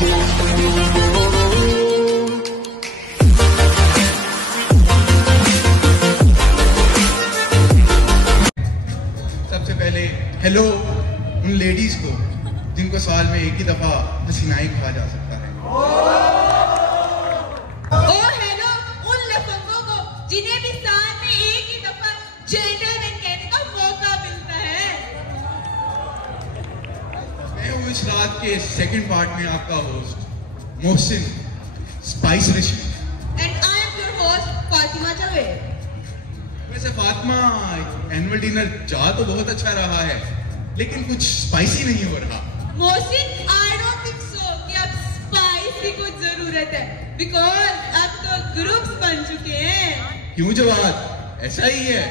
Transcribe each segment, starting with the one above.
सबसे पहले हेलो उन लेडीज को जिनको साल में एक ही दफा हसीनाई कहा जा सकता है। ओ हेलो उन लफंगों को जिन्हें भी साल में एक ही दफा जेंटलमैन कहने का मौका मिलता है। मैं हूँ इस रात के सेकंड पार्ट में आपका host Mohsin spice Rashid and I am your host Fatima Javed. वैसे फातिमा एनुअल डिनर जा तो बहुत अच्छा रहा है लेकिन कुछ स्पाइसी नहीं हो रहा। Mohsin I don't think so कि अब स्पाइस की कुछ जरूरत है बिकॉज अब तो ग्रुप्स बन चुके हैं। क्यों जवाब ऐसा ही है।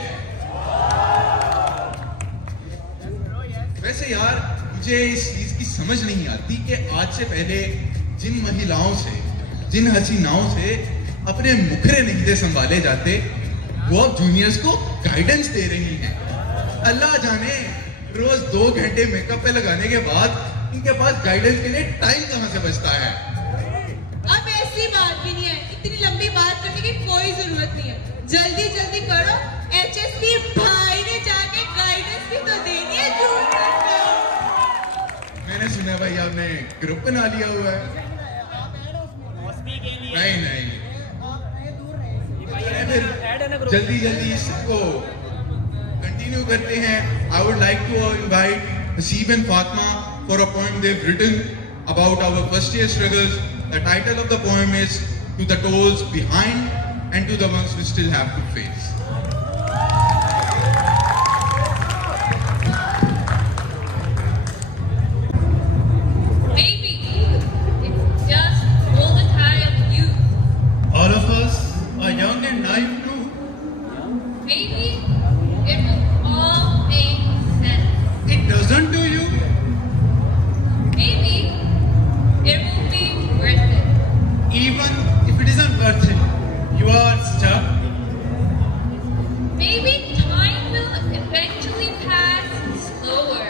वैसे यार मुझे इस चीज की समझ नहीं आती कि आज से पहले जिन महिलाओं से जिन हसीनाओं से अपने मुखरे नहीं संभाले जाते वो अब जूनियर्स को गाइडेंस दे रही हैं। अल्लाह जाने रोज 2 घंटे मेकअप पे लगाने के बाद इनके पास गाइडेंस के लिए टाइम कहां से बचता है। अब ऐसी बात भी नहीं है, इतनी लंबी बात करने की कोई जरूरत नहीं है। जल्दी जल्दी करो, एचएसपी भाई ने जाके गाइडेंस भी तो देनी है जूनियर्स को। मैंने सुना भाई आपने ग्रुप बना लिया हुआ है। नहीं जल्दी जल्दी इसको कंटिन्यू करते हैं। I would like to invite Haseeb and Fatima for a poem they have written about our first year struggles. The title of the poem is to the tolls behind and to the ones we still have to face. All of us are young and naive too. Maybe it will all make sense. It doesn't do you. Maybe it will be worth it. Even if it isn't worth it, you are stuck. Maybe time will eventually pass slower.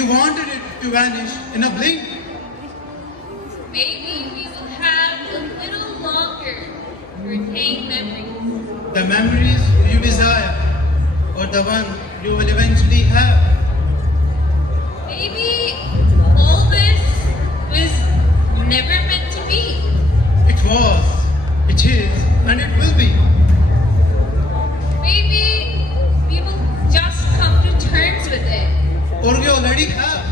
You wanted it to vanish in a blink. Maybe we will have a little longer to retain memories. The memories you desire, or the one you will eventually have. Maybe all this was never meant to be. It was, it is, and it will be. Maybe we will just come to terms with it. Or we already have,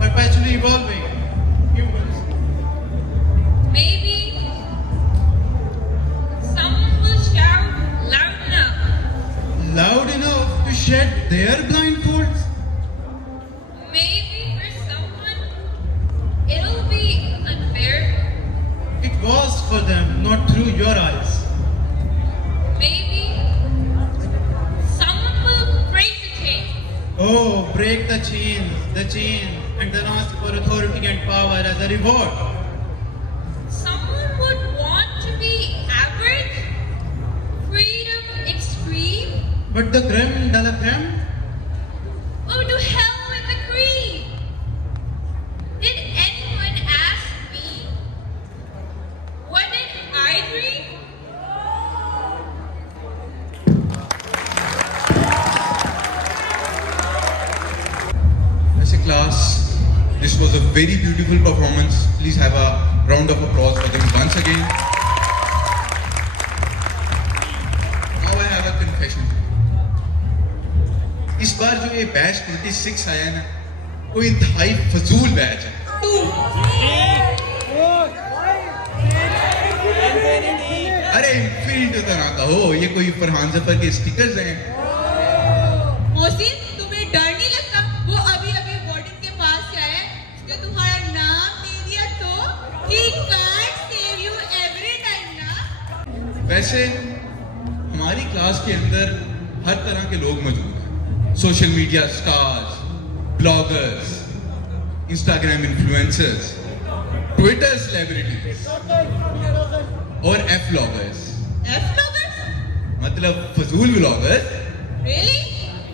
perpetually evolving humans. Maybe someone will shout loud enough. Loud enough to shed their blindfolds. Maybe for someone it'll be unbearable. It was for them, not through your eyes. Maybe someone will break the chain. Oh, break the chains, and then ask for authority and power as a reward. Someone would want to be average, freedom extreme. But the creme de la creme? Oh, to hell with the creed. Did anyone ask me? What did I dream? As a class, this was a very beautiful performance. Please have a round of applause for them once again. Now I have a confession. इस बार जो ये batch 26 आया ना, वो इंतहाई फजूल batch है। अरे इन्फिनिटी तो ना कहो, ये कोई फरहान जफर के स्टिकर्स हैं। मोहसिन तुम्हें डर नहीं लगता? वो अभी वार्डन के पास से आया है, उसने तुम्हारा नाम दे दिया तो he can't save you every time ना। वैसे हमारी क्लास के अंदर हर तरह के लोग मौजूद हैं। Social media stars, bloggers, Instagram influencers, Twitter celebrities और एफ ब्लॉगर्स। मतलब फजूल ब्लॉगर्स। Really?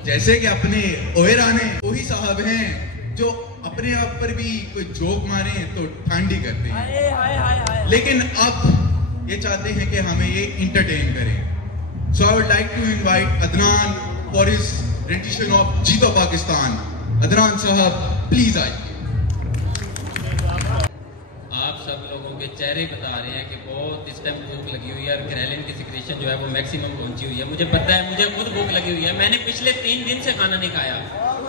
जैसे कि अपने ओए राने वही साहब हैं जो अपने आप पर भी कोई जोक मारे तो ठंडी करते हैं, लेकिन अब ये चाहते हैं कि हमें ये इंटरटेन करें। So I would like to invite Adnan for his rendition of Jeeto Pakistan. Adnan साहब प्लीज आइए। आप सब लोगों के चेहरे बता रहे हैं कि बहुत इस टाइम भूख लगी हुई है और ग्रेलिन की सिक्रेशन जो है वो मैक्सिमम पहुंची हुई है। मुझे पता है, मुझे खुद भूख लगी हुई है। मैंने पिछले 3 दिन से खाना नहीं खाया।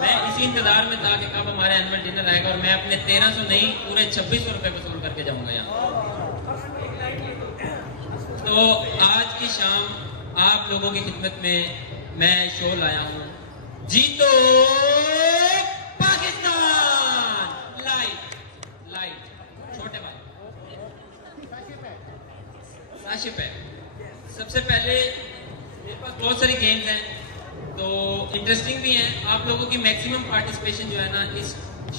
मैं इसी इंतजार में था कि कब हमारा एनुअल डिनर आएगा और मैं अपने 1300 नहीं पूरे 2600 रुपए वसूल करके जाऊंगा यहाँ। तो आज की शाम आप लोगों की खिदमत में मैं शो लाया हूँ, जीतो पाकिस्तान। लाइट छोटे भाई साशिप है। सबसे पहले मेरे पास बहुत सारी गेम्स हैं तो इंटरेस्टिंग भी हैं। आप लोगों की मैक्सिमम पार्टिसिपेशन जो है ना इस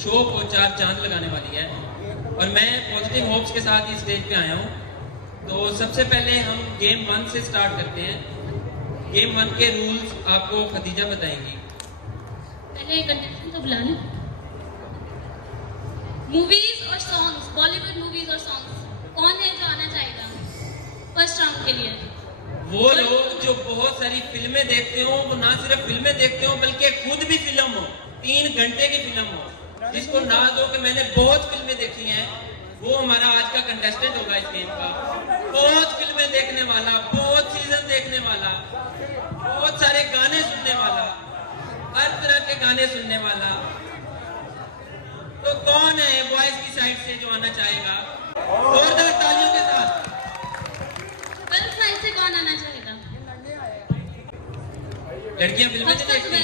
शो को 4 चांद लगाने वाली है और मैं पॉजिटिव होप्स के साथ ही स्टेज पे आया हूँ। तो सबसे पहले हम गेम 1 से स्टार्ट करते हैं। गेम 1 के रूल्स आपको खदीजा बताएंगी। पहले कंटेस्टेंट को बुला लें। मूवीज और सॉन्ग्स, बॉलीवुड मूवीज और सॉन्ग्स, कौन है जो आना चाहेगा फर्स्ट राउंड के लिए? वो लोग जो बहुत सारी फिल्में देखते हो, वो ना सिर्फ फिल्में देखते हो बल्कि खुद भी फिल्म हो, 3 घंटे की फिल्म हो, जिसको ना दो कि मैंने बहुत फिल्में देखी हैं, वो हमारा आज का कंटेस्टेंट होगा इस गेम का। बहुत फिल्में देखने वाला, बहुत सीजन देखने वाला, बहुत सारे गाने सुनने वाला, हर तरह के गाने सुनने वाला। तो कौन है बॉयज की साइड से जो आना चाहेगा? जोरदार तालियों के साथ। गर्ल्स साइड से कौन आना चाहेगा? लड़कियां फिल्में नहीं देखती,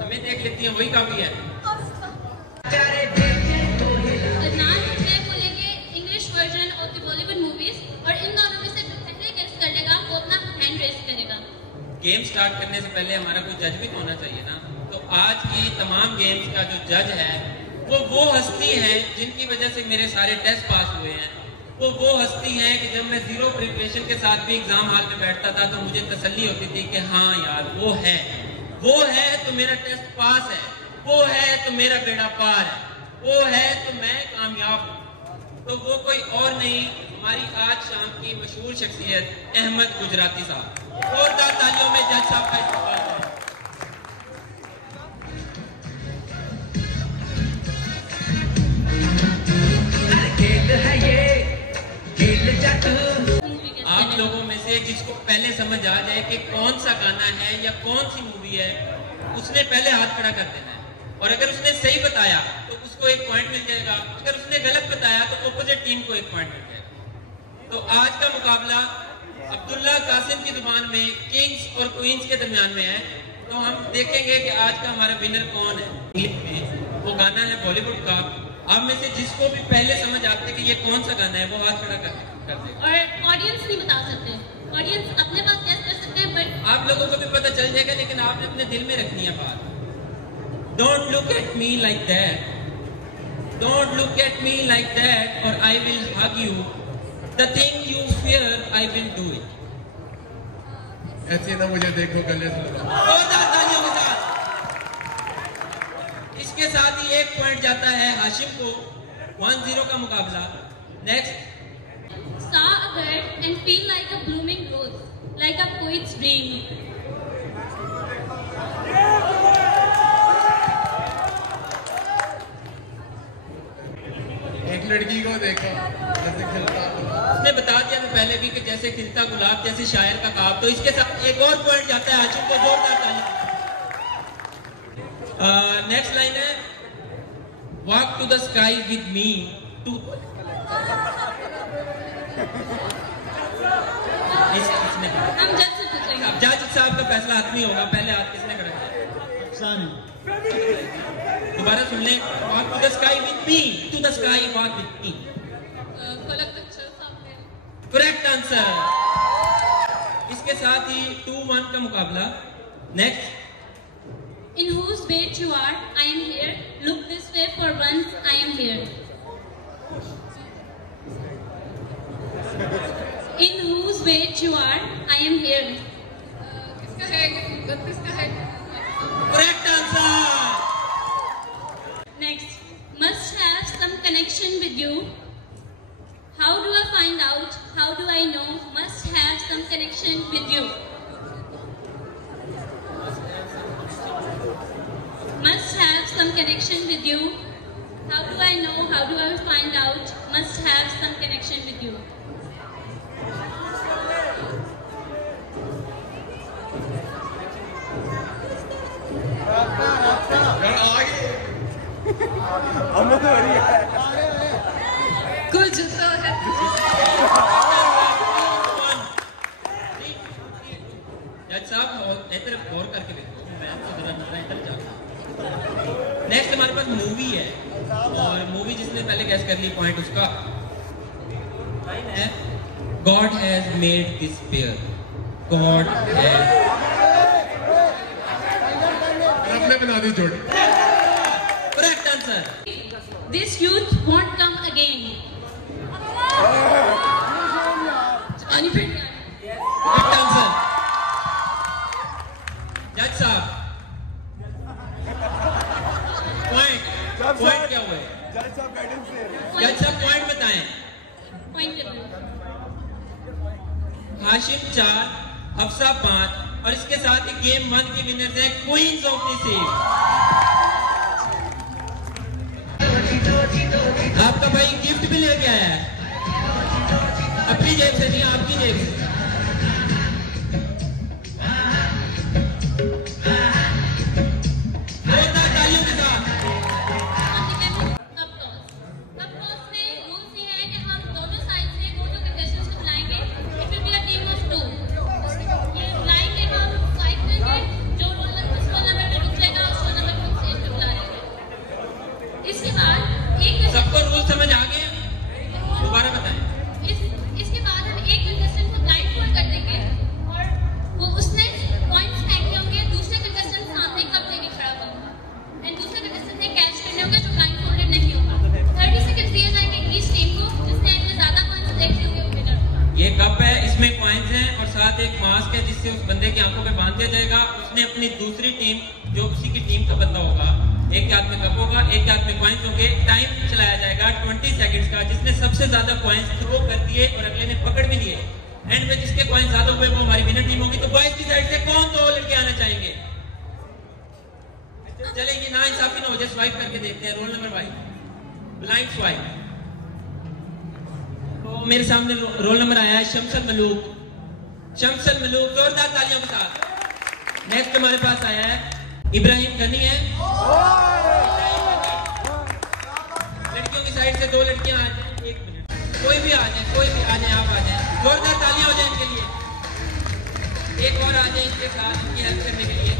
हमें देख लेती हैं, वही काफी है। अदनान फुटवेयर को लेके English version of the Bollywood movies और इन दोनों में से जो पहले गेस करेगा वो अपना हैंड रेस करेगा। गेम स्टार्ट करने से पहले हमारा कोई जज भी तो होना चाहिए ना। तो आज की तमाम गेम्स का जो जज है वो हस्ती है जिनकी वजह से मेरे सारे टेस्ट पास हुए हैं। वो हस्ती है कि जब मैं 0 प्रिपरेशन के साथ भी एग्जाम हॉल में बैठता था तो मुझे तसल्ली होती थी कि हाँ यार वो है तो मेरा टेस्ट पास है, वो है तो मेरा बेड़ा पार है, वो है तो मैं कामयाब हूँ। तो वो कोई और नहीं, हमारी आज शाम की मशहूर शख्सियत अहमद गुजराती साहब। जोरदार तालियों में जज साहब का इस्तेमाल है। आप लोगों में से जिसको पहले समझ आ जाए कि कौन सा गाना है या कौन सी मूवी है, उसने पहले हाथ खड़ा कर देना है। और अगर उसने सही बताया तो उसको 1 पॉइंट मिल जाएगा, अगर उसने गलत बताया तो ऑपोजिट टीम को 1 पॉइंट मिल जाएगा। तो आज का मुकाबला अब्दुल्ला कासिम की जुबान में किंग्स और क्वींस के दरमियान में है। तो हम देखेंगे कि आज का हमारा विनर कौन है। वो गाना है बॉलीवुड का। आप में से जिसको भी पहले समझ आते हैं कि ये कौन सा गाना है वो हाथ खड़ा कर देगा। और ऑडियंस नहीं बता सकते, ऑडियंस अपने पास गेस कर सकते हैं, बट आप लोगों को भी पता चल जाएगा, लेकिन आपने अपने दिल में रखनी है बात। Don't look at me like that. Don't look at me like that, or I will hug you. The thing you fear, I will do it. ऐसे ना मुझे देखो गले से जोरदार तालियों के साथ। इसके साथ ही 1 पॉइंट जाता है हाशिम को। 1-0 का मुकाबला। Next. saw a bird and feel like a blooming rose, like a poet's dream. एक लड़की को देखा जैसे खिलता, उसने बता दिया था पहले भी कि जैसे खिलता गुलाब, जैसे शायर का ख्वाब। तो इसके साथ 1 और पॉइंट जाता है हाशिम को। जोरदार ताली। नेक्स्ट लाइन है, walk to the sky with me too. हम जज से पूछेंगे। अब जज साहब का फैसला आदमी होगा। पहले हाथ किसने खड़ा किया? दोबारा सुन ले। Walk to the sky with me, to the sky walk with me. Correct answer. इसके साथ ही 2-1 का मुकाबला। Next. In whose wait you are, I am here. Look this way for once, I am here. In whose wait you are, I am here. किसका है? किसका है? Correct answer. connection with you. How do I find out? How do I know? Must have some connection with you. Must have some connection with you. How do I know? How do I find out? Must have some connection with you. कुछ तो है। जज साहब इधर गौर करके देखो, मैं तो जरा नजर इधर जाऊँ। नेक्स्ट हमारे पास मूवी है, और मूवी जिसने पहले गैस कर ली पॉइंट उसका है God has made this pair. God has आपने बना दी जोड़ी। Correct answer. This youth won't come again. पानी फिर करेक्ट आंसर। जज साहब पॉइंट क्या हुआ है? जज साहब पॉइंट बताएं। Point कर दो। हाशिम 4, हफ्सा 5 और इसके साथ ही गेम 1 की विनर्स हैं क्वींस ऑफ द सी। आपका भाई गिफ्ट भी लेके आया है, अपनी जेब से नहीं, आपकी जेब से। तालियों के साथ। कप टॉस में रूल्स ये है कि हम दोनों साइड से दो कंटेस्टेंट्स को बुलाएंगे। It will be a team of 2। ये बुलाएंगे हम फाइट करेंगे, जो रोल नंबर पे रुक जाएगा उस रोल नंबर पे स्टेज पे बुला लेंगे। इसके बाद एक सबको रूल समझ आ गए? दोबारा बताएं। इसके बाद हम एक कंटेस्टेंट को ब्लाइंड फोल्ड कर देंगे और वो उसने पॉइंट्स फेंकने होंगे, दूसरे कंटेस्टेंट सामने कप लेके खड़ा होगा एंड दूसरे कंटेस्टेंट ने कैच करने होंगे जो ब्लाइंड फोल्डेड नहीं होगा। 30 सेकंड्स दिए जाएंगे ईच टीम को, जिसने इनमें ज्यादा पॉइंट्स देखे होंगे वो विनर होगा। ये कप है, इसमें कॉइंस हैं और साथ एक मास्क है जिससे उस बंदे की आंखों पे बांध दिया जाएगा। उसने अपनी दूसरी टीम, जो उसी की टीम का बंदा होगा, एक के हाथ में कप होगा, एक के हाथ में कॉइंस होंगे। टाइम चलाया जाएगा 20 सेकंड्स का। जिसने सबसे ज्यादा कॉइंस थ्रो कर दिए और अगले ने पकड़ भी लिए, एंड में जिसके कॉइंस ज्यादा हुए वो हमारी विनर टीम होगी। तो बॉयज की साइड से कौन 2 लड़के आना चाहेंगे? चलेंगे ना, इंसाफी ना हो जाए, स्वाइप करके देखते हैं। Roll number wise blind swipe. तो मेरे सामने रोल नंबर आया है शमसल मलूक। शमसल मलूक, जोरदार तालियों के साथ। नेक्स्ट हमारे पास आया है इब्राहिम गनी है। लड़कियों की साइड से 2 लड़कियां आ जाए। 1 मिनट, कोई भी आ जाए, कोई भी आ जाए, आप आ जाए। जोरदार तालियां हो जाए इनके लिए। एक और आ जाए इनके साथ, इनकी हेल्प करने के लिए।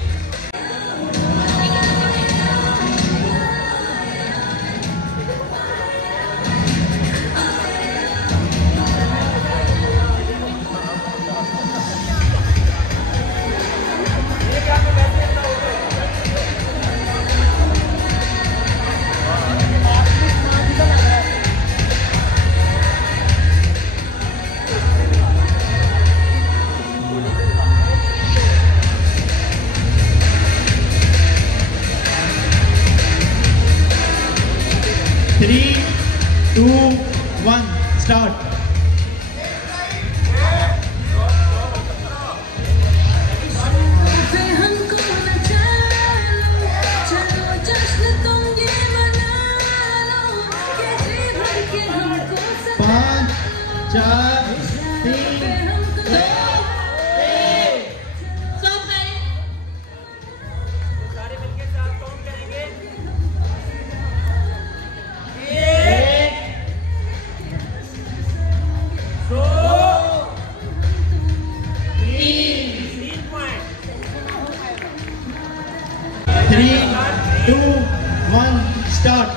स्टार्ट।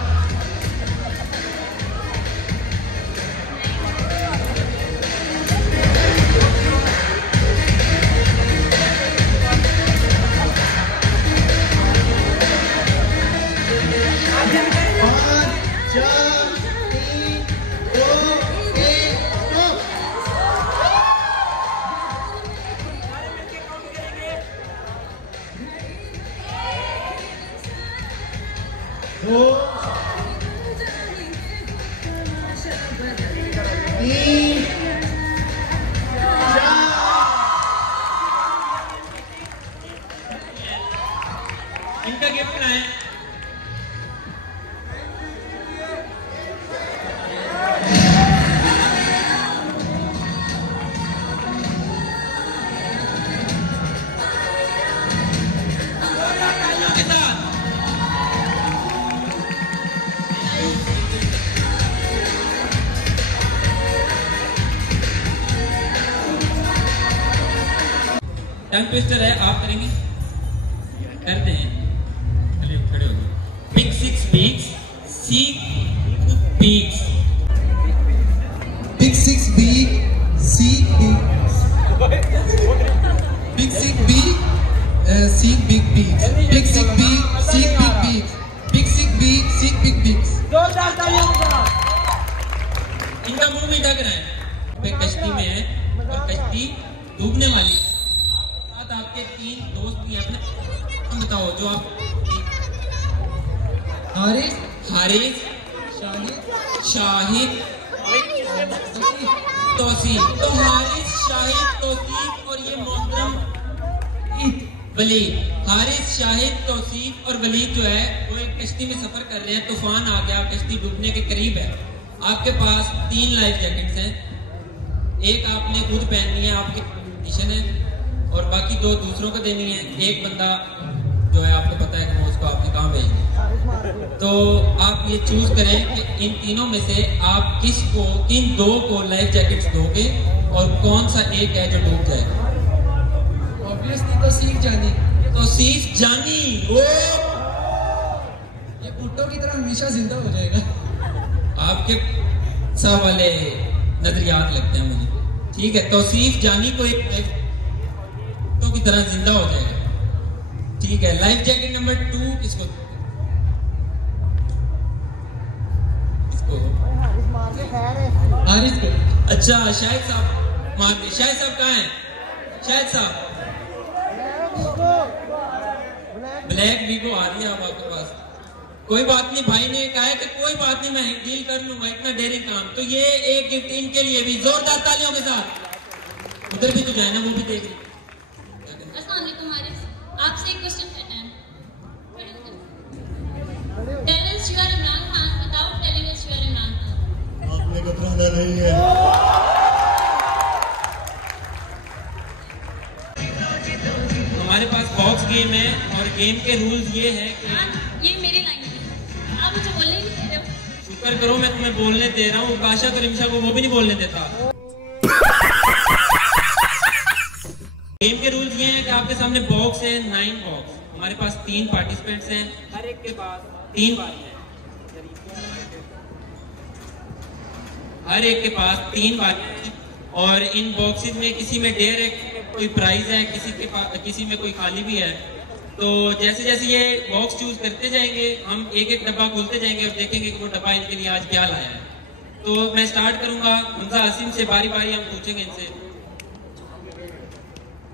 इनका गिफ्ट क्या है? टंग ट्विस्टर है, आप करेंगे? करते हैं, खड़े हो गए। Pick six peaks, seek peaks. Big Six Big Seek Big Big Six Big Seek Big Beaks. Big Six Big Seek Big Beaks. Big Six Big Seek Big Beaks. इनका मुंह भी ढक रहा है। वे कश्ती में है और कश्ती डूबने वाली है। साथ आपके 3 दोस्त भी हैं। अपने बताओ जो आप। हारिस हारिस, शाहिद, तौसीफ। तो हारिस, शाहिद, तौसीफ और ये मोहतरम वलीद। हारिस, शाहिद, तौसीफ और वलीद जो है वो एक कश्ती में सफर कर रहे हैं। तूफान आ गया, कश्ती डूबने के करीब है। आपके पास 3 लाइफ जैकेट्स हैं। एक आपने खुद पहननी है, आपकी कंडीशन है, और बाकी 2 दूसरों को देनी है। एक बंदा जो है आपको पता है कि वो उसको आपने कहाँ भेजना है। तो आप ये चूज करें कि इन तीनों में से आप किन 2 को लाइफ जैकेट्स दोगे और कौन सा एक है जो डूब जाएगा। ऑब्वियसली तो सीख जानी। तो सीख जानी वो ये भुट्टो की तरह हमेशा जिंदा हो जाएगा। आपके सब वाले नजरियात लगते हैं मुझे। ठीक है, तौसीफ जानी को एक तो की तरह जिंदा हो जाएगा। ठीक है, लाइफ जैकेट नंबर 2 किसको? हारिस को। अच्छा, शाहिद साहब मार दे। शाहिद साहब कहाँ हैं? शाहिद साहब ब्लैक वीगो आ रही है अब आपके पास। कोई बात नहीं, भाई ने कहा है कि कोई बात नहीं, मैं डील कर लूंगा, इतना डेरी काम। तो ये एक गिफ्ट इनके लिए भी जोरदार तालियों के साथ। उधर भी तो जाए ना, वो भी देख रही। अस्सलाम वालेकुम हारिस, आपसे एक क्वेश्चन करना है। Tell us you are Imran Khan without telling us you are Imran Khan. आपने घबराना नहीं है। हमारे पास बॉक्स गेम है और गेम के रूल्स ये है कि ये मेरी लाइन है, आप मुझे बोलने नहीं दे रहे हो। शुक्र करो मैं तुम्हें बोलने दे रहा हूँ। काशा को रिमशा को वो भी नहीं बोलने देता। गेम के रूल्स ये हैं कि आपके सामने बॉक्स है, 9 बॉक्स। हमारे पास 3 पार्टिसिपेंट्स हैं, हर एक के पास 3 बारियां हैं। हर एक के पास 3 बारियां हैं और इन बॉक्सेस में किसी में डेयर है, कोई प्राइज है, किसी में कोई खाली भी है। तो जैसे जैसे ये बॉक्स चूज करते जाएंगे हम एक एक डब्बा खोलते जाएंगे और देखेंगे कि वो डब्बा इनके लिए आज क्या लाया है। तो मैं स्टार्ट करूंगा हमजा हसीम से, बारी बारी हम पूछेंगे इनसे।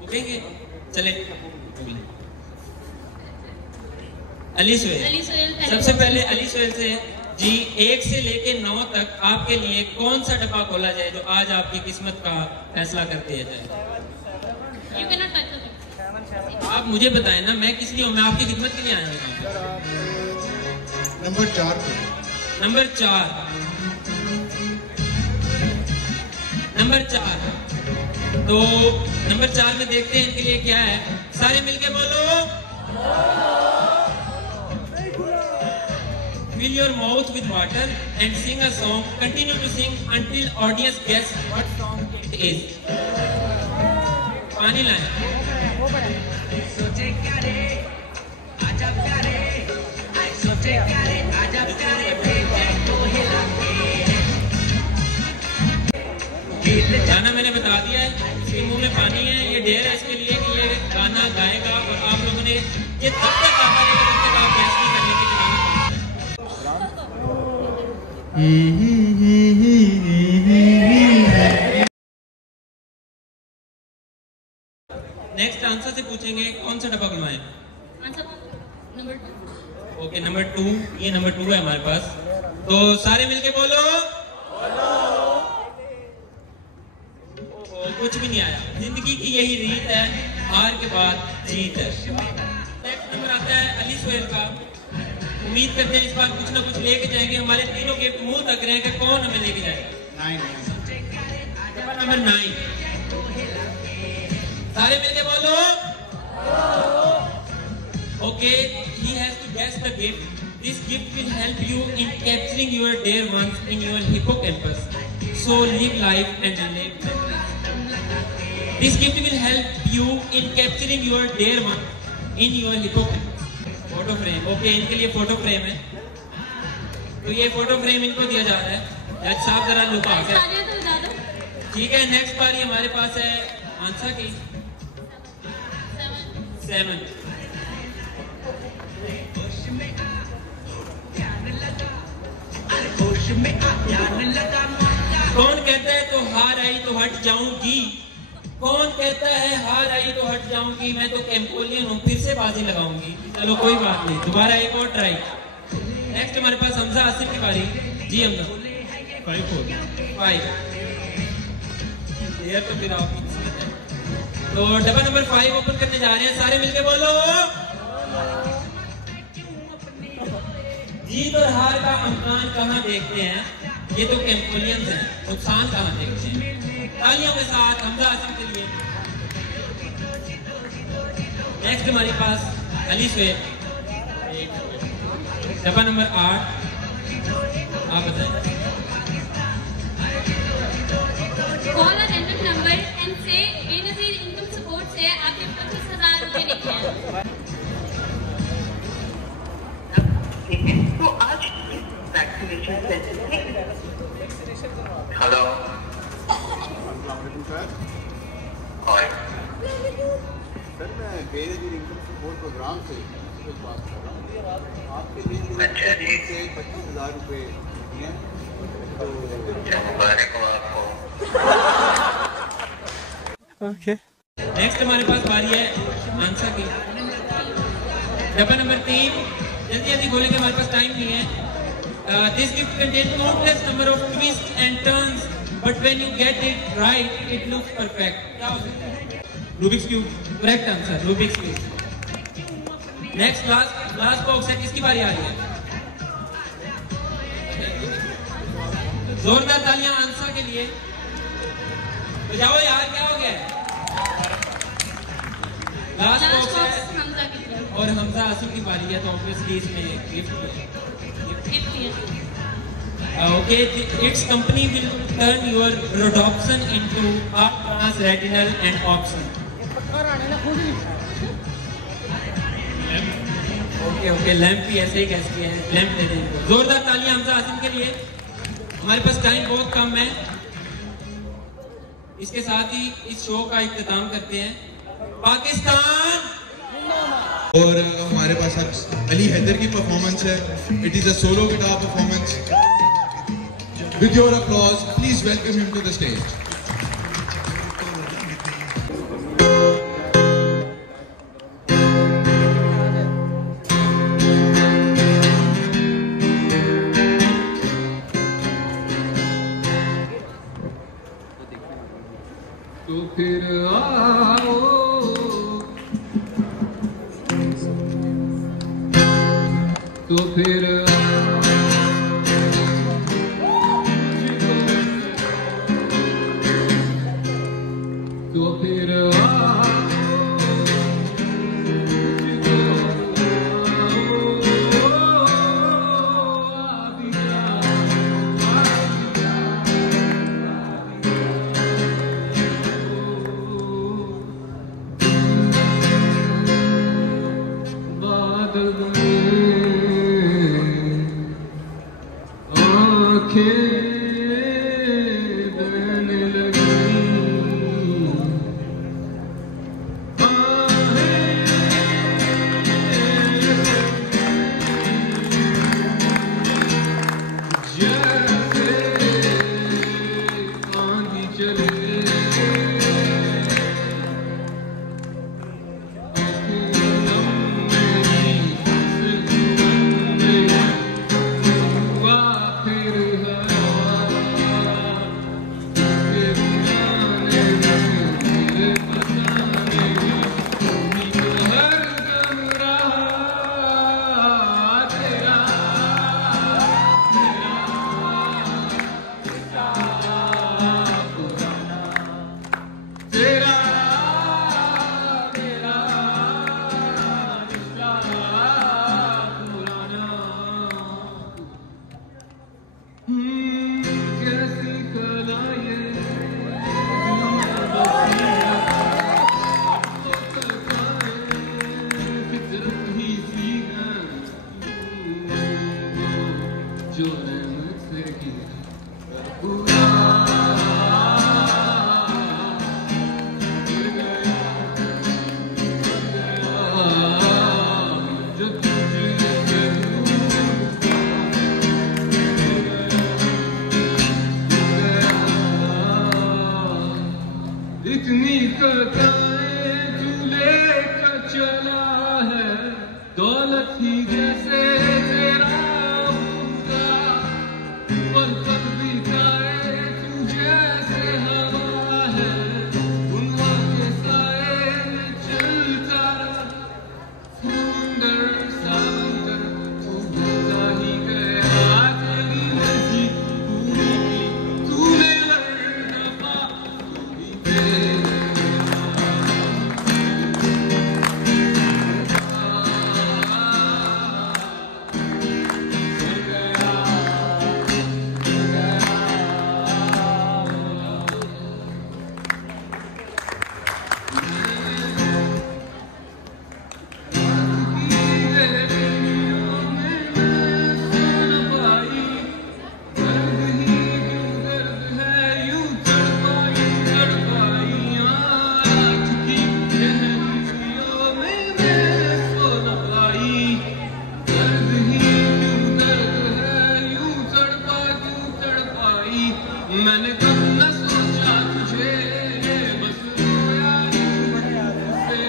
पूछेंगे, चले। अली सोहेल, सबसे पहले अली सोहेल से जी, 1 से लेके 9 तक आपके लिए कौन सा डब्बा खोला जाए जो आज आपकी किस्मत का फैसला कर दिया जाए। You cannot touch the box. आप मुझे बताएं ना, मैं किस लिए हूँ? मैं आपकी खिदमत के लिए आया हूँ। नंबर 4 पे। नंबर 4 तो नंबर 4 में देखते हैं इनके लिए क्या है। सारे मिलके बोलो। Fill your mouth with water and sing a song. Continue to sing until audience guess what song it is. पानी लाएं। गाना मैंने बता दिया है, इसके मुंह में पानी है, ये ढेर है इसके लिए कि ये गाना गाएगा और आप लोगों ने ये तब तक आता है जब तक आप गैस नहीं करने के लिए। नेक्स्ट आंसर से पूछेंगे कौन सा डब्बा खुलवाएं। Answer number 2। ओके, नंबर 2, ये नंबर 2 है हमारे पास। तो सारे मिलके बोलो। कुछ भी नहीं आया। जिंदगी की यही रीत है, हार के बाद जीत है। नेक्स्ट नंबर आता है अली सोहेल का। उम्मीद करते हैं इस बार कुछ ना कुछ लेके जाएंगे। हमारे तीनों गिफ्ट मुंह तक रहे हैं कि कौन हमें लेके जाएगा। 9 नंबर 9। सारे मिलके बोलो। Okay, he has to guess the gift. This gift will help you in capturing your dear ones in your hippocampus. So live life and live memories. This gift will help you in capturing your dear ones in your hippocampus. Photo frame. Okay, इनके लिए photo frame है, तो ये photo frame इनको दिया जा रहा है। जज साहब जरा लुका के, ठीक है। नेक्स्ट बारी हमारे पास है आंसर की 7। कौन कहता है तो हार आई तो हट जाऊंगी? कौन कहता है हार आई तो हट जाऊंगी? मैं तो कैंपोलियन हूँ, फिर से बाजी लगाऊंगी। चलो कोई बात नहीं, दोबारा एक और ट्राई। नेक्स्ट हमारे पास हमजा आसिफ की बारी। जी हमजा। 5 ये तो फिर आप तो डब्बा नंबर 5 ओपन करने जा रहे हैं। सारे मिलके बोलो। जीत और हार का अमकान कहाँ देखते हैं? ये तो कैंपोलियंस हैं, नुकसान कहाँ देखते हैं? तालियों के साथ हमजा आसिफ के लिए। नेक्स्ट हमारे पास अली सोहेल, डब्बा नंबर 8। आप बताएं। Call a random number and से बेनजीर इनकम सपोर्ट से आपके 25,000 रुपए निकले हैं। तो आज वैक्सीनेशन सेंटर हेलो सर, मैं बेनजीर इनकम सपोर्ट प्रोग्राम से बात कर रहा हूँ। आपके लिए 25,000 रुपये दिए, तो मुबारक हो आपको। ओके, नेक्स्ट हमारे पास बारी है आंसर की। डब्बा नंबर 3। जल्दी जल्दी बोलेंगे, हमारे पास टाइम नहीं है। This gift contain countless number of twist and turns, but when you get it right it looks perfect. क्या हो सकता है? Rubik's cube. Correct answer, Rubik's cube. Next last box है, किसकी बारी आ रही है? जोरदार तालियां आंसर के लिए बजाओ यार, क्या हो गया? लास्ट बॉक्स है और हमजा आसिफ की बारी है, तो ऑब्वियसली इसमें gift okay. It's company will turn your rhodopsin into a transretinal and option. Okay, lamp भी ऐसे ही कैसे किया है, लैंप दे देंगे। जोरदार तालियां हमजा आसिफ के लिए। हमारे पास टाइम बहुत कम है, इसके साथ ही इस शो का इख्तिताम करते हैं। पाकिस्तान। और हमारे पास आज अली हैदर की परफॉर्मेंस है। It is a solo guitar performance. With your applause please welcome him to the stage. तो फिर आओ, तो फिर तो फिर बादल में इतनी कताएं तू लेकर चला है, दौलत ही जैसे तेरा होगा, पल पल बिताए तू जैसे हवा है, दुनिया के साए में चलता समुंदर समंदर तू होता ही गया, तेरी मर्जी पूरी की तूने हर दफा, तू भी तेरे मैंने कब न सोचा तुझे, बस रोया से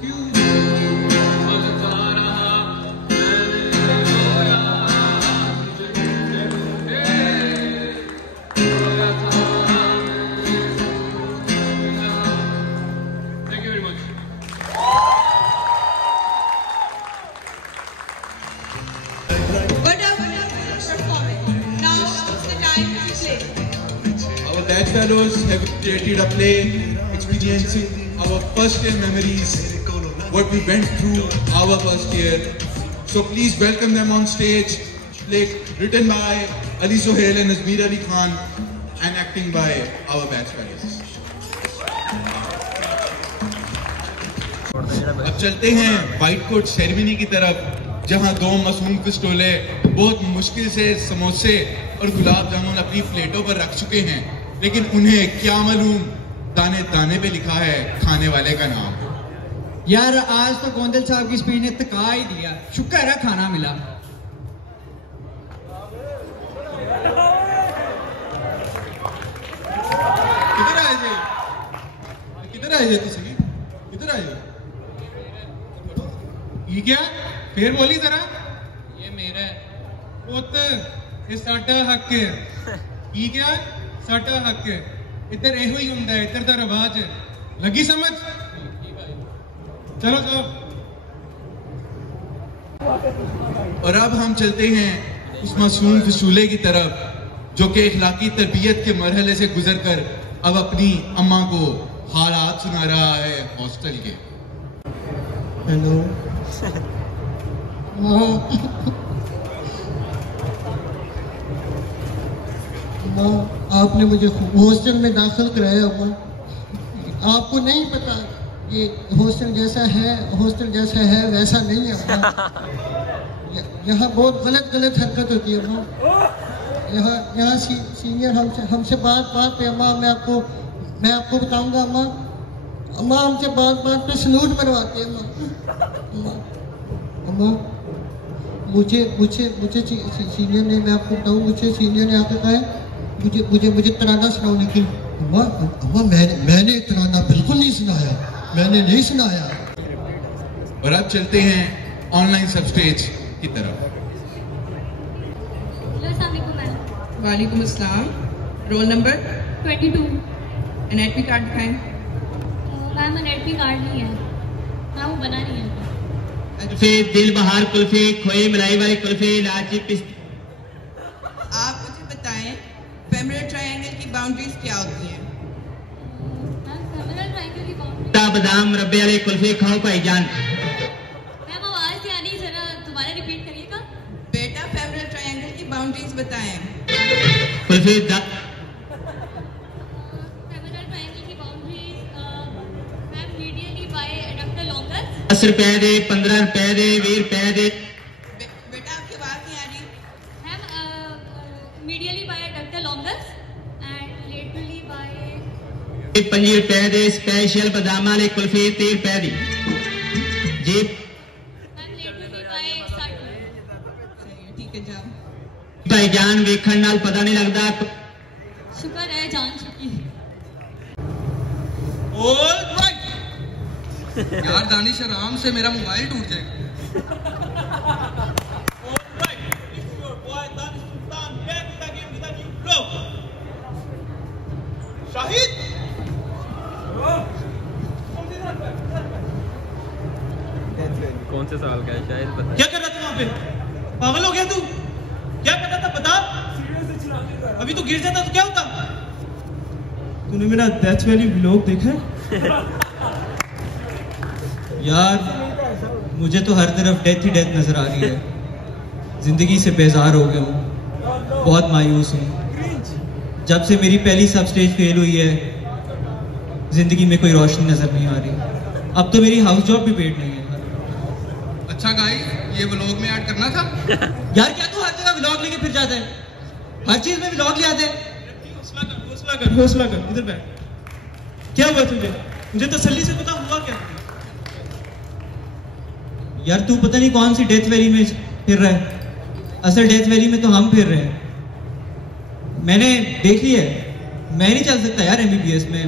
क्यों बलता रहा, मैंने रोया तुझे रोया था Thank you very much. What a performance. Now it's the time to play. Our dad fellows have created a play experiencing our first year memories, what we went through our first year. So please welcome them on stage. Play written by Ali Sohail and Azmir Ali Khan and acting by our batch fellows. अब चलते हैं white coat ceremony की तरफ, जहां दो मासूम पिस्तौले बहुत मुश्किल से समोसे और गुलाब जामुन अपनी प्लेटों पर रख चुके हैं, लेकिन उन्हें क्या मालूम दाने दाने पे लिखा है खाने वाले का नाम। यार आज तो गोंदल साहब की स्पीड ने थका ही दिया, शुक्र है खाना मिला। किधर आए जी, किधर आए जी, तुसी किधर आए? ये क्या फिर बोली जरा? ये मेरा है पुत, ये साडा हक है। ये क्या साडा हक है, इधर एहो ही हुंदा है, इधर दा रिवाज है, लगी समझ? चलो जाओ। और अब हम चलते हैं उस मासूम फिसूले की तरफ जो कि इखलाकी तरबियत के मरहले से गुजरकर अब अपनी अम्मा को हालात सुना रहा है हॉस्टल के। हेलो माँ, आपने मुझे हॉस्टल में दाखिल कराया माँ। आपको नहीं पता ये हॉस्टल जैसा है वैसा नहीं है माँ। यहाँ बहुत गलत हरकत होती है माँ। यहाँ सीनियर हमसे बात पे अम्मा, मैं आपको बताऊंगा अम्मा हमसे बात पे सलूट बनवाते हैं अम्मा। मुझे सीनियर ने, मैं आपको बताऊं, मुझे सीनियर ने आके कहा है मुझे तराना सुनाओ, लेकिन अम्मा मैंने तराना बिल्कुल नहीं सुनाया, मैंने नहीं सुनाया। और अब चलते हैं ऑनलाइन सबस्टेज की तरफ। वालेकुम अस्सलाम। Roll number 22। एनएडपी कार्ड दिखाएं। मैम एनएडपी कार्ड नहीं है, हाँ वो बना नहीं है। कुल्फे, दिल बहार कुल्फे, खोए मलाई वाले कुल्फे, इलायची पिस्ता। आप मुझे बताएं फेमरल ट्रायंगल की बाउंड्रीज क्या होती हैं? फेमरल ट्रायंगल की बाउंड्री, बादाम रब्बे वाले कुल्फे खाओ भाईजान। मैम आवाज नहीं आ रही, जरा दोबारा रिपीट करिएगा। बेटा फेमरल ट्रायंगल की बाउंड्रीज बताएं। कुल्फे फेमरल ट्रायंगल की boundaries ma'am medially by adductor longus. 10 रुपए दे, 15 रुपए दे, 20 रुपए दे। बेटा आपकी बात नहीं आ रही। Ma'am medially by adductor longus and laterally by 5 रुपए दे, स्पेशल बादाम वाले कुल्फे 30 रुपए दी जी। Ma'am laterally by 60। ठीक है जाओ। भाईजान वेखण नाल पता नहीं लगदा। शुक्र है जान यार दानिश आराम से, मेरा मोबाइल टूट जाएगा। शाहिद कौन से साल का है शायद बता। क्या कर रहा था वहां पे? पागल हो गया तू? क्या कर रहा था बता। अभी तो गिर जाता तो क्या होता? तूने मेरा डेथ वैली व्लॉग देखा है? यार मुझे तो हर तरफ डेथ ही डेथ नजर आ रही है। जिंदगी से बेजार हो गया हूँ, बहुत मायूस हूँ। जब से मेरी पहली सब स्टेज फेल हुई है, जिंदगी में कोई रोशनी नजर नहीं आ रही। अब तो मेरी हाउस जॉब भी पेट नहीं है। अच्छा गाइस, ये व्लॉग में ऐड करना था। यार क्या तू हर जगह व्लॉग लेके फिर जाता है? हर चीज में व्लॉग ले आते हैं। हौसला कर, इधर बैठ। क्या हुआ तुझे? मुझे तसल्ली से पता हुआ क्या? यार तू पता नहीं कौन सी डेथ वैली में फिर रहा है। असल डेथ वैली में तो हम फिर रहे हैं। मैंने देख लिया है, मैं नहीं चल सकता यार MBBS में।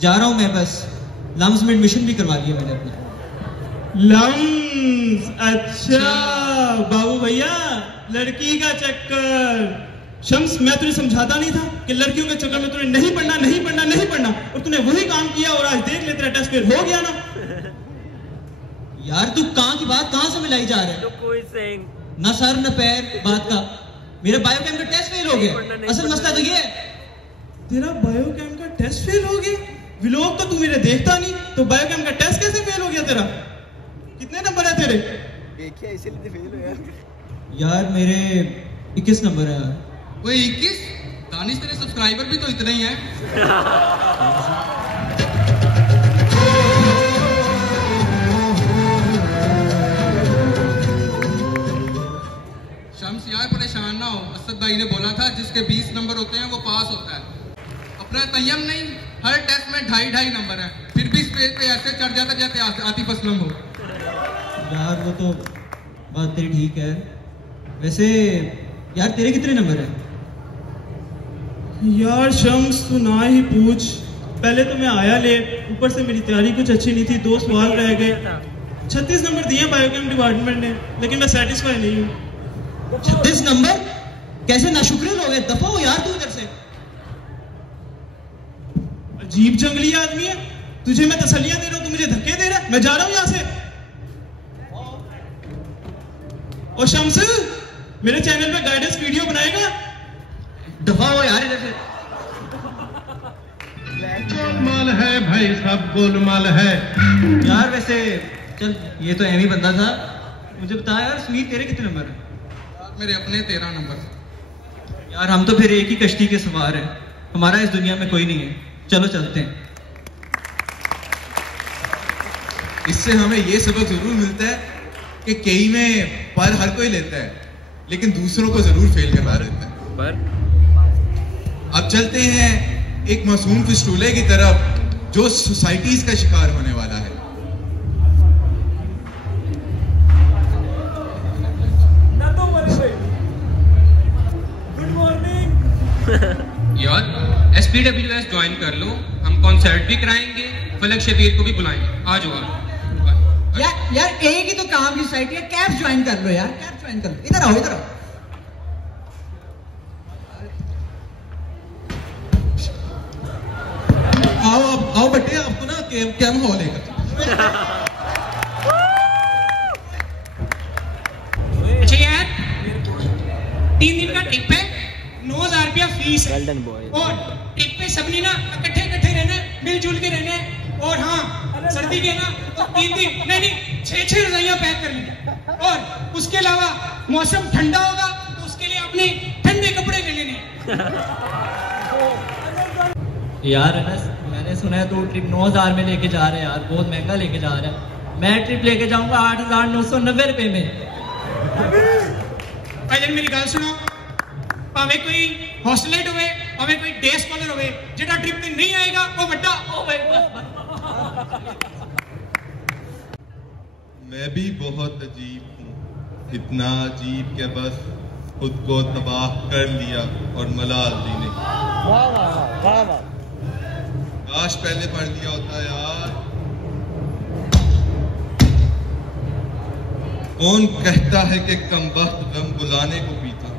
जा रहा हूं मैं, बस लम्स में एडमिशन भी करवा लिया मैंने अपना। लम्स? अच्छा बाबू भैया, लड़की का चक्कर। शम्स, मैं तुझे समझाता नहीं था कि लड़कियों के चक्कर में तुझे नहीं पढ़ना और तूने वही काम किया और आज देख ले तेरा टेस्ट फेल हो गया ना। यार तू कहाँ की बात कहाँ से मिलाई जा रहा है? ना सर न पैर बात का। मेरे बायोकेम का टेस्ट फेल हो गया। असल मसला तो ये है। तेरा बायोकेम का टेस्ट फेल हो गया? व्लॉग तो तू मेरे देखता नहीं, तो बायोकेम का टेस्ट कैसे फेल हो गया तेरा? कितने नंबर है तेरे? देखिए इसीलिए फेल हो यार। यार मेरे 21 नंबर है। वो 21? दानिश तेरे सब्सक्राइबर भी तो इतने ही हैं। शम्स यार परेशान ना हो, असद भाई ने बोला था जिसके 20 नंबर होते हैं वो पास होता है। अपना तयम नहीं, हर टेस्ट में 2.5 नंबर है, फिर भी स्टेज पे ऐसे चढ़ जाता जैसे आतिफ असलम हो। यार वो तो बात तेरी ठीक है। वैसे यार तेरे कितने नंबर है? यार शम्स तू ना ही पूछ। पहले तो मैं आया लेट, ऊपर से मेरी तैयारी कुछ अच्छी नहीं थी, 2 सवाल रह गए। 36 नंबर दिए बायोकेम डिपार्टमेंट ने, लेकिन मैं सेटिस्फाई नहीं हूँ। 36 नंबर? कैसे नाशुक्रे लोग हैं? दफा हो यार तू इधर से। अजीब जंगली आदमी है। तुझे मैं तसल्लियां दे रहा हूँ, तू मुझे धक्के दे रहा है। मैं जा रहा हूँ यहाँ से। और शम्स, मेरे चैनल पे गाइडेंस वीडियो बनाएगा? दफा हो यार इधर से। गोलमाल है भाई, सब गोलमाल है। यार वैसे चल, ये तो एमी बंदा था। मुझे बता यार स्मीत, तेरे कितने नंबर है? मेरे अपने 13 नंबर। यार हम तो फिर एक ही कश्ती के सवार हैं, हमारा इस दुनिया में कोई नहीं है। चलो चलते हैं। इससे हमें ये सबक जरूर मिलता है कि कई में पर हर कोई लेता है, लेकिन दूसरों को जरूर फेल करवा देता है। पर अब चलते हैं एक मासूम फिस्टूले की तरफ जो सोसाइटीज का शिकार होने वाला है। Good morning. यार SPWS ज्वाइन कर लो, हम कॉन्सर्ट भी कराएंगे, फलक शबीर को भी बुलाएंगे। आ जाओ यार एक ही तो काम की सोसाइटी है, कैब ज्वाइन कर लो यार, कैब ज्वाइन कर लो। इधर आओ, इधर आओ। आओ बट्टे, आपको ना क्या माहौल है? अच्छा यार, 3 दिन का ट्रिप है, 9,000 रुपया फीस है। और ट्रिप पे सबने ना इकट्ठे रहना है, मिलजुल के रहना है। और हाँ, सर्दी के ना तो 3 दिन नहीं 6 रजाइयाँ पैक कर ली। और उसके अलावा मौसम ठंडा होगा तो उसके लिए अपने ठंडे कपड़े ले लेने। यार अनस, मैंने सुना है तू ट्रिप 9,000 में लेके जा रहे हैं यार, बहुत महंगा लेके जा रहा है। मैं ट्रिप लेके जाऊंगा 8,990 रुपए में। भाईजान मेरी गल सुनो, भावे कोई हॉस्टलेट होवे, भावे कोई डे स्कॉलर होवे, जेड़ा ट्रिप पे नहीं आएगा वो बड्डा। ओ भाई मैं भी बहुत अजीब हूँ, इतना अजीब के बस खुद को तबाह कर लिया और मलाल दी ने। काश पहले पढ़ लिया होता यार। कौन कहता है कि कमबख्त गम बुलाने को पीता?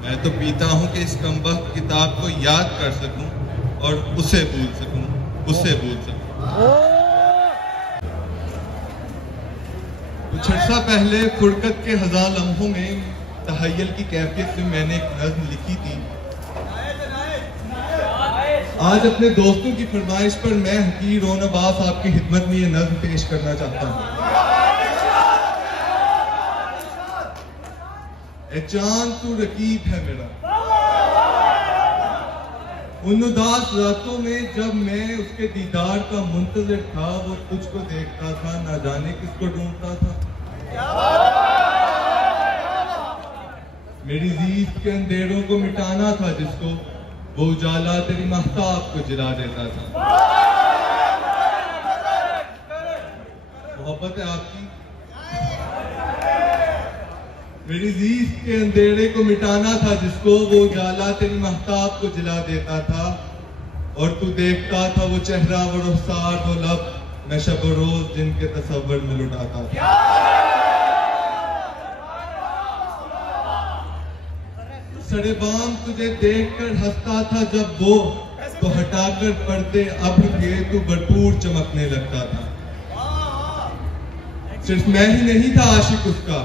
मैं तो पीता हूं कि इस कमबख्त किताब को याद कर सकूं और उसे भूल सकूं, उसे भूल सकूं। कुछ अर्सा पहले फुरकत के 1000 लम्हों में तहय्युल की कैफियत में मैंने एक नज़्म लिखी थी। आज अपने दोस्तों की फरमाइश पर मैं हकीर रोन अब्बास आपकी खिदमत में ये नज़्म पेश करना चाहता हूँ। ए चांद तू रकीब है मेरा, उन उदास रातों में जब मैं उसके दीदार का मुंतज़िर था, वो तुझको देखता था, ना जाने किसको ढूंढता था। मेरी ज़ीद के अंधेरों को मिटाना था जिसको, वो उजाला तेरी महताब को जला देता था। मोहब्बत है आपकी। मेरी ज़ीद के अंधेरे को मिटाना था जिसको, वो उजाला तेरी महताब को जला देता था। और तू देखता था वो चेहरा, वो रुखसार, वो लब, मैं शब रोज जिनके तसव्वुर में लुटाता था। सरे बाम तुझे देखकर हंसता था जब वो, तो हटाकर पर्दे अब्र के तू भरपूर चमकने लगता था। सिर्फ मैं ही नहीं था आशिक उसका,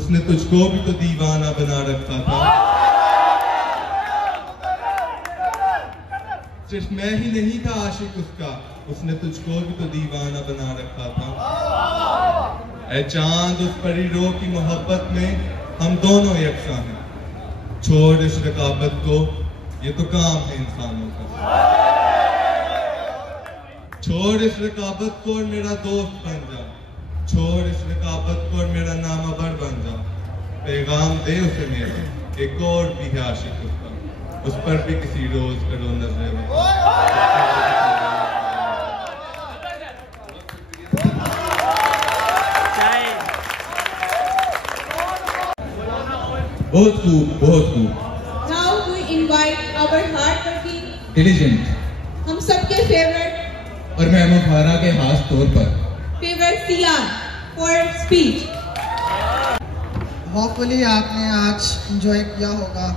उसने तुझको भी तो दीवाना बना रखा था। सिर्फ मैं ही नहीं था आशिक उसका, उसने तुझको भी तो दीवाना बना रखा था। ऐ चांद उस परी रो की मोहब्बत में हम दोनों यकसा हैं। छोड़ इस रकाबत को, ये तो काम है इंसानों का। छोड़ इस रकाबत को और मेरा दोस्त बन जा, छोड़ इस रकाबत को और मेरा नामावर बन जा। पैगाम दे उसे मेरा, एक और भी है आशिक उसका, उस पर भी किसी रोज करो नजर। बहुत खूब, बहुत खूब। Now we invite our hardworking, diligent, हम सबके फेवरेट और महमूद फारा के खास तौर पर फेवरेट सियार for speech. होपफुली आपने आज एंजॉय किया होगा।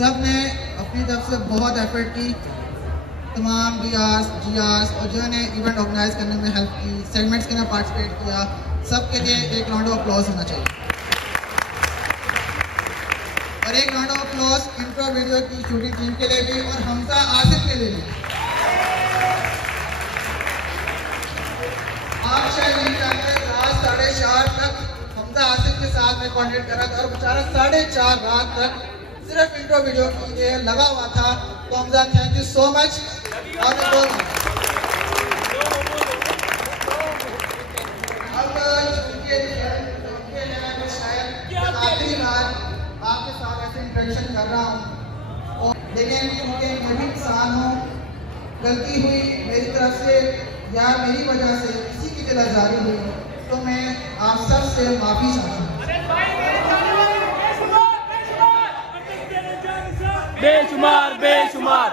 सब ने अपनी तरफ से बहुत एफर्ट की, तमाम जीआरस और जिन्होंने इवेंट ऑर्गेनाइज करने में हेल्प की, सेगमेंट्स के अंदर पार्टिसिपेट किया, सबके लिए एक राउंड ऑफ अप्लॉज होना चाहिए। और एक round of applause intro video की शूटिंग टीम के लिए भी और हमजा आसिफ के लिए भी। आप शायद नहीं जानते, रात 4:30 तक हमजा आसिफ के साथ में कॉन्टेक्ट करा था और बेचारा 4:30 रात तक सिर्फ इंट्रो वीडियो के लिए लगा हुआ था। तो Hamza, thank you so much. आखिरी बार आपके साथ ऐसे इंटरेक्शन कर रहा हूँ, लेकिन क्योंकि मैं भी इंसान हूँ, गलती हुई मेरी तरफ से या मेरी वजह से किसी की दिल आजारी हुई, तो मैं आप सब से माफ़ी चाहता हूँ। बेशुमार बेशुमार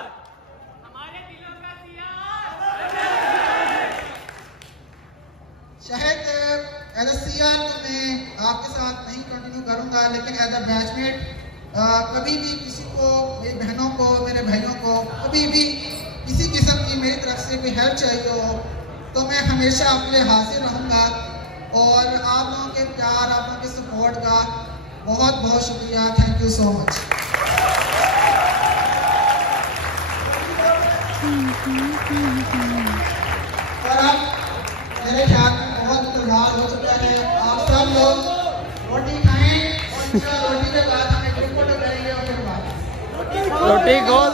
शायद एज अ सीआर तो मैं आपके साथ नहीं कंटिन्यू करूंगा, लेकिन एज अ बैचमेट कभी भी किसी को, मेरी बहनों को, मेरे भाइयों को कभी भी किसी किस्म की मेरी तरफ से कोई हेल्प चाहिए हो तो मैं हमेशा आपके लिए हाजिर रहूँगा। और आप लोगों के प्यार, आप लोगों के सपोर्ट का बहुत बहुत शुक्रिया। Thank you so much. और अब मेरे ख्याल में बहुत इंतजार हो चुका है, आप सब लोग रोटी खाएं और रोटी के बाद हम एक ग्रुप फोटो करेंगे और फिर बात। रोटी गोल